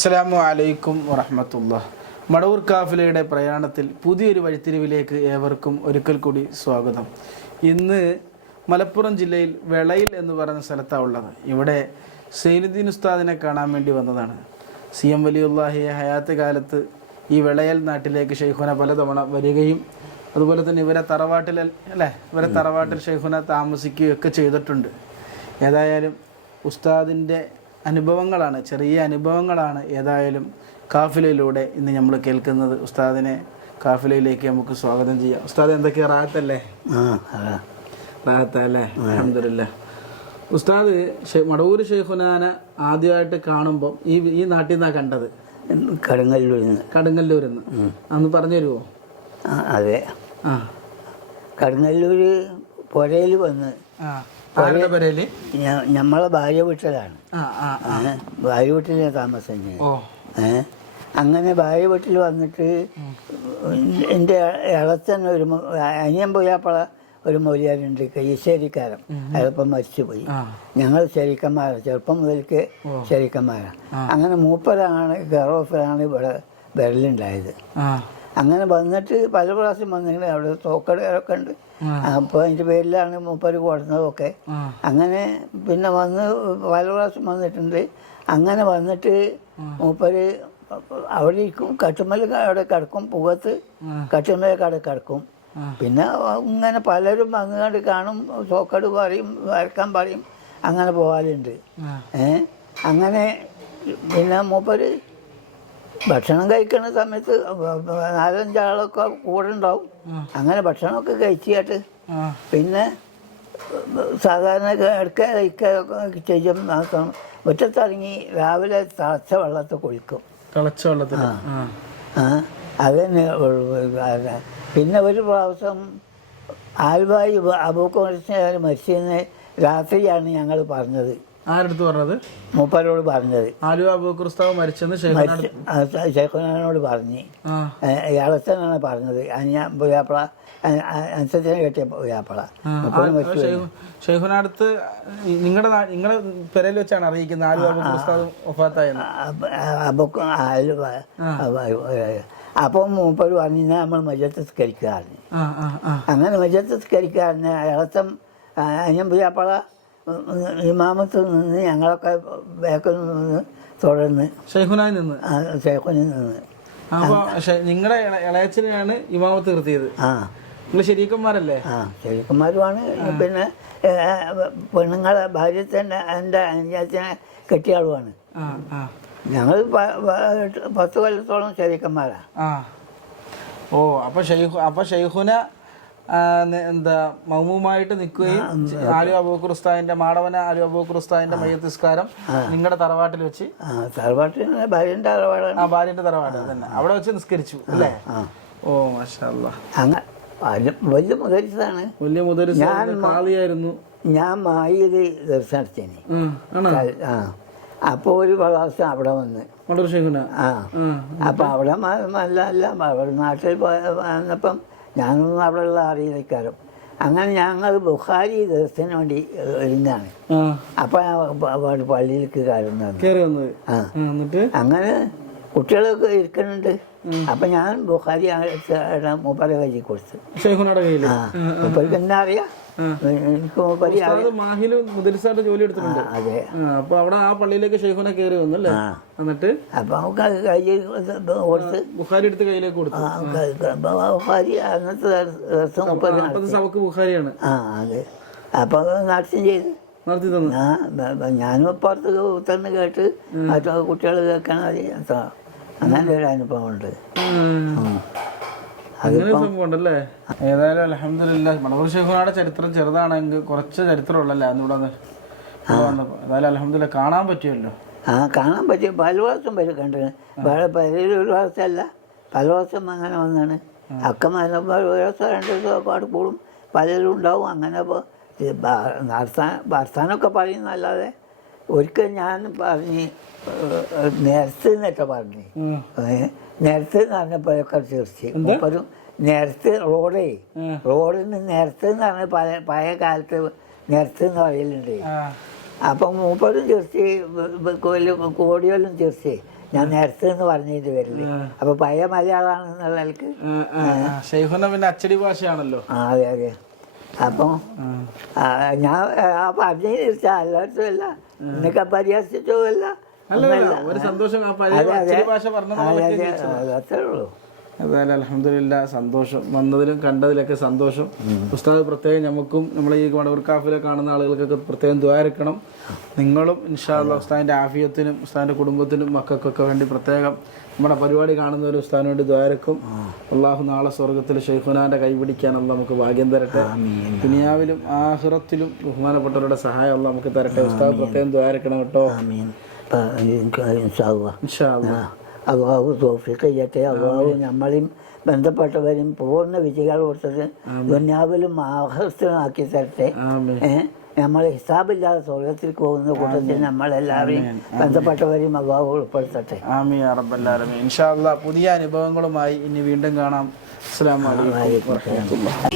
അസ്സലാമു അലൈക്കും വറഹ്മത്തുള്ളാഹി. മടവൂർ കാഫിലയുടെ പ്രയാണത്തിൽ പുതിയൊരു വഴിത്തിരിവിലേക്ക് ഏവർക്കും ഒരിക്കൽ കൂടി സ്വാഗതം. ഇന്ന് മലപ്പുറം ജില്ലയിൽ വെളയിൽ എന്ന് പറയുന്ന സ്ഥലത്താണ് ഉള്ളത്. ഇവിടെ സൈനുദ്ദീൻ ഉസ്താദിനെ കാണാൻ വേണ്ടി വന്നതാണ്. CM വലിയുല്ലാഹിയെ ഹയാത്ത് കാലത്ത് ഈ വെളയൽ നാട്ടിലേക്ക് ഷെയ്ഖുന പലതവണ വരികയും അതുപോലെ തന്നെ ഇവരെ തറവാട്ടിൽ ഷെയ്ഖുന താമസിക്കുകയൊക്കെ ചെയ്തിട്ടുണ്ട്. ഏതായാലും ഉസ്താദിൻ്റെ അനുഭവങ്ങളാണ്, ചെറിയ അനുഭവങ്ങളാണ് ഏതായാലും കാഫിലയിലൂടെ ഇന്ന് നമ്മൾ കേൾക്കുന്നത്. ഉസ്താദിനെ കാഫിലയിലേക്ക് നമുക്ക് സ്വാഗതം ചെയ്യാം. ഉസ്താദ് എന്തൊക്കെയാ, റാഹത്തല്ലേ? റാഹത്തല്ലേ, അൽഹംദുലില്ലാഹ്. ഉസ്താദ് മടവൂർ ഷെയ്ഖുനാനെ ആദ്യമായിട്ട് കാണുമ്പോൾ ഈ നാട്ടിൽ നിന്നാണ് കണ്ടത്? കടുങ്ങല്ലൂരിന്ന്. അന്ന് പറഞ്ഞു തരുമോ? അതെ, കടുങ്ങല്ലൂര് പുരയിൽ വന്ന് നമ്മളെ ഭാര്യ വീട്ടിലാണ്. ഭാര്യ വീട്ടിലാണ് താമസം. അങ്ങനെ ഭാര്യ വീട്ടിൽ വന്നിട്ട് എൻ്റെ ഇളച്ചൻ അനിയൻ പോയപ്പോൾ ഒരു മൊലിയാരുണ്ട്, ഈശ്വരിക്കാരൻ. അയാളിപ്പം മരിച്ചുപോയി. ഞങ്ങൾ ശരിക്കന്മാരാണ്, ചെറുപ്പം മുതൽക്ക് ശരിക്കന്മാരാണ്. അങ്ങനെ മൂപ്പരാണ് ഗർവഫലാണ് ഇവിടെ വരലുണ്ടായത്. അങ്ങനെ വന്നിട്ട് പല പ്രാവശ്യം വന്നിട്ട് അവിടെ തോക്കടയൊക്കെ ഉണ്ട്. അപ്പോൾ അതിൻ്റെ പേരിലാണ് മൂപ്പര് കൊടുക്കുന്നതൊക്കെ. അങ്ങനെ പിന്നെ വന്ന് പല പ്രാവശ്യം വന്നിട്ടുണ്ട്. അങ്ങനെ വന്നിട്ട് മൂപ്പര് അവിടെ ഇരിക്കും, കട്ടുമല അവിടെ കിടക്കും, പുകത്ത് കട്ടുമല കിടക്കും. പിന്നെ ഇങ്ങനെ പലരും വന്നുകൊണ്ട് കാണും, തോക്കട് പറയും, വരക്കാൻ പറയും, അങ്ങനെ പോകാറുണ്ട്. അങ്ങനെ പിന്നെ മൂപ്പര് ഭക്ഷണം കഴിക്കുന്ന സമയത്ത് 4-5 ആളൊക്കെ കൂടെ ഉണ്ടാവും. അങ്ങനെ ഭക്ഷണമൊക്കെ കഴിച്ചിട്ട് പിന്നെ സാധാരണ കഴിക്കുകയൊക്കെ ചെയ്യും. മുറ്റത്തിറങ്ങി രാവിലെ തിളച്ച വെള്ളത്തിൽ കുളിക്കും. തിളച്ച വെള്ളത്തിൽ അതന്നെ. പിന്നെ ഒരു പ്രാവശ്യം ആൽവായി അബൂക്കർ മരിച്ചതിന് രാത്രിയാണ് ഞങ്ങൾ പറഞ്ഞത്. ആരടുത്ത് പറഞ്ഞത്? മൂപ്പരോട് പറഞ്ഞത്. ആലുവ അബൂബക്കർ ഉസ്താദ് മരിച്ചെന്ന് ഷെയ്ഖുനാനോട് പറഞ്ഞ്. ഇളച്ചനാണ് പറഞ്ഞത്. പുയാപ്പള അനുസരിച്ച് കെട്ടിയ പുയാപ്പള. ഷെയ്ഖുനാടുത്ത് നിങ്ങളുടെ പെരയിൽ വെച്ചാണ് അറിയിക്കുന്നത് ആലുവ അബൂബക്കർ ഉസ്താദ് വഫാത്തായെന്ന്. അപ്പം മൂപ്പര് പറഞ്ഞു നമ്മൾ മജത്ത് സ്കരിക്കാറിന്. അങ്ങനെ മജത്ത് സ്കരിക്കാറിന് ഇളച്ചം അനിയൻ പുയാപ്പള ഇമാമത്ത് നിന്ന് ഞങ്ങളൊക്കെ ബാക്കിൽ നിന്ന് തുടർന്ന് ഷെയ്ഖുനായി നിന്ന്. അപ്പോൾ നിങ്ങളുടെ ഇളയച്ചനെയാണ് ഇമാമത്ത് നിർത്തിയത്. നിങ്ങൾ ശരീക്കന്മാരല്ലേ? ശരീക്കന്മാരുമാണ്. പിന്നെ പെണ്ണുങ്ങളെ ഭാര്യ തന്നെ എൻ്റെ അനുജാച്ചനെ കെട്ടിയാളുമാണ്. ഞങ്ങൾ 10 കൊല്ലത്തോളം ശരീക്കന്മാരാണ്. ഓ, അപ്പോൾ ഷെയ്ഖുന എന്താ മൗമുമായിട്ട് നിൽക്കുകയും ആലുവ അബൂബക്കർ ഉസ്താദിന്റെ മാടവന ആലുവ അബൂബക്കർ ഉസ്താദിന്റെ മയ്യത്ത് നിസ്കാരം നിങ്ങളുടെ തറവാട്ടിൽ വെച്ച്, ഭാര്യന്റെ തറവാട് തന്നെ, അവിടെ വെച്ച് നിസ്കരിച്ചു അല്ലേ? ഓ മാഷാ അല്ലാഹ്. വലിയ മുദരിസാണ്. വലിയ മുദരിസായിരുന്നു. ഞാൻ മായില് ദർശനത്തിന്. അപ്പോൾ ഒരു പ്രാവശ്യം അവിടെ വന്ന് അപ്പൊ അവിടെ അല്ല അവിടെ നാട്ടിൽ വന്നപ്പം ഞാനൊന്നും അവിടെയുള്ള അറിയിക്കാരം. അങ്ങനെ ഞങ്ങൾ ബുഖാരി ദിവസത്തിന് വേണ്ടി ഇരുന്നാണ്. അപ്പൊ പള്ളിയിലേക്ക് കയറുന്നത്. അങ്ങനെ കുട്ടികളൊക്കെ ഇരിക്കുന്നുണ്ട്. അപ്പൊ ഞാൻ ബുഖാരി മൂപ്പരെ കയ്യിൽ കൊടുത്തു. മൂപ്പർക്ക് എന്നാ അറിയാം, ജോലി എടുത്തിട്ടുണ്ട്. അതെ. അപ്പൊ അവിടെ ആ പള്ളിയിലേക്ക് ഷെയ്ഖുന കയറി വന്നല്ലേ? എന്നിട്ട് അപ്പൊ നമുക്ക് കയ്യിൽ കൊടുത്ത് ബുഖാരി എടുത്ത് കയ്യിലേക്ക് കൊടുത്തു. ബുഖാരി അന്നത്തെ ദിവസം ബുഖാരിയാണ്. അതെ. അപ്പൊ നടത്തും ചെയ്ത് നടത്തി തന്നു. ഞാനും പുറത്ത് ഉത്തരന്ന് കേട്ട് മറ്റു കുട്ടികൾ കേൾക്കാൻ അങ്ങനെ ഒരു അനുഭവം ഉണ്ട്. അങ്ങനെ സംഭവം ഉണ്ടല്ലേ? ഏതായാലും അൽഹംദുലില്ലാഹ് മടവൂർ ഷെയ്ഖുനാടെ ചരിത്രം ചെറുതാണെങ്കിൽ കുറച്ച് ചരിത്രമുള്ളല്ലേ അന്നിവിടെ വന്നപ്പോൾ. ഏതായാലും അൽഹംദുലില്ലാഹ് കാണാൻ പറ്റുമല്ലോ. കാണാൻ പറ്റും. പല വർഷം വരെ കണ്ടിന്. പലരും ഒരു വർഷമല്ല, പല വർഷം അങ്ങനെ വന്നാണ്. അക്കമാരുമ്പോൾ ഒരു ദിവസം 2 ദിവസം പാട് കൂടും, പലരും ഉണ്ടാവും. അങ്ങനെ ഇപ്പോൾ വർത്താനമൊക്കെ പറയുന്നല്ലാതെ ഒരിക്കൽ ഞാൻ പറഞ്ഞ് നേരത്തെ എന്നൊക്കെ പറഞ്ഞ് നേരത്തെ എന്ന് പറഞ്ഞപ്പോഴൊക്കെ തീർച്ചയായും ഒരു നേരത്തെ റോഡിന് നേരത്തെ എന്ന് പറഞ്ഞ പഴയ കാലത്ത് നേരത്തെ എന്ന് പറയലുണ്ട്. അപ്പം മൂപ്പരും ചിരിച്ച് കോടിയോലും ചിരിച്ച് ഞാൻ നേരത്തെ എന്ന് പറഞ്ഞിട്ട് വരില്ലേ. അപ്പൊ പഴയ മലയാളമാണെന്നുള്ള ആൾക്ക് ഷെയ്ഖുന പിന്നെ അച്ചടി ഭാഷയാണല്ലോ. അതെ അതെ. അപ്പോൾ ഞാൻ ആ പറഞ്ഞതിന് വെച്ചാൽ എല്ലായിടത്തും അല്ല, എന്നൊക്കെ പരിഹസിച്ചതല്ല. ഒരു സന്തോഷം അത്രേ ഉള്ളൂ. അതായത് അൽഹംദുലില്ലാ, സന്തോഷം വന്നതിലും കണ്ടതിലൊക്കെ സന്തോഷം. ഉസ്താദ് പ്രത്യേകം നമുക്കും നമ്മളെ ഈ മടവൂർ കാഫിലെ കാണുന്ന ആളുകൾക്കൊക്കെ പ്രത്യേകം ദ്വാരക്കണം. നിങ്ങളും ഇൻഷാ അല്ലാഹ് ഉസ്താദിൻ്റെ ആഫിയത്തിനും ഉസ്താദിൻ്റെ കുടുംബത്തിനും മക്കൾക്കൊക്കെ വേണ്ടി പ്രത്യേകം നമ്മുടെ പരിപാടി കാണുന്നവർ ഉസ്താദിന് വേണ്ടി ദ്വാരക്കും. അള്ളാഹു നാളെ സ്വർഗത്തിൽ ഷെയ്ഖുനാൻ്റെ കൈപിടിക്കാനുള്ള നമുക്ക് ഭാഗ്യം തരട്ടെ. ദുനിയാവിലും ആഖിറത്തിലും ബഹുമാനപ്പെട്ടവരുടെ സഹായം അള്ളാഹ് നമുക്ക് തരട്ടെ. ഉസ്താദ് പ്രത്യേകം ദ്വാരക്കണം കേട്ടോ. ഇൻഷാ അല്ലാഹ് അള്ളാഹു തൗഫീഖ് ചെയ്യട്ടെ. അള്ളാഹു നമ്മളെയും ബന്ധപ്പെട്ടവരും പൂർണ്ണ വിജയികൾ കൊടുത്തത് ദുനിയാവിലും ആഹ്റത്തിലുമാക്കി തരട്ടെ. നമ്മൾ ഹിസാബില്ലാതെ സ്വർഗത്തിൽ പോകുന്ന കൂട്ടത്തിൽ നമ്മളെല്ലാവരെയും ബന്ധപ്പെട്ടവരെയും അള്ളാഹു ഉൾപ്പെടുത്തട്ടെ. ആമീൻ യാ റബ്ബൽ ആലമീൻ. ഇൻഷാ അല്ലാഹ് പുതിയ അനുഭവങ്ങളുമായി ഇനി വീണ്ടും കാണാം. അസ്സലാമു അലൈക്കും വറഹ്മത്തുള്ളാഹി.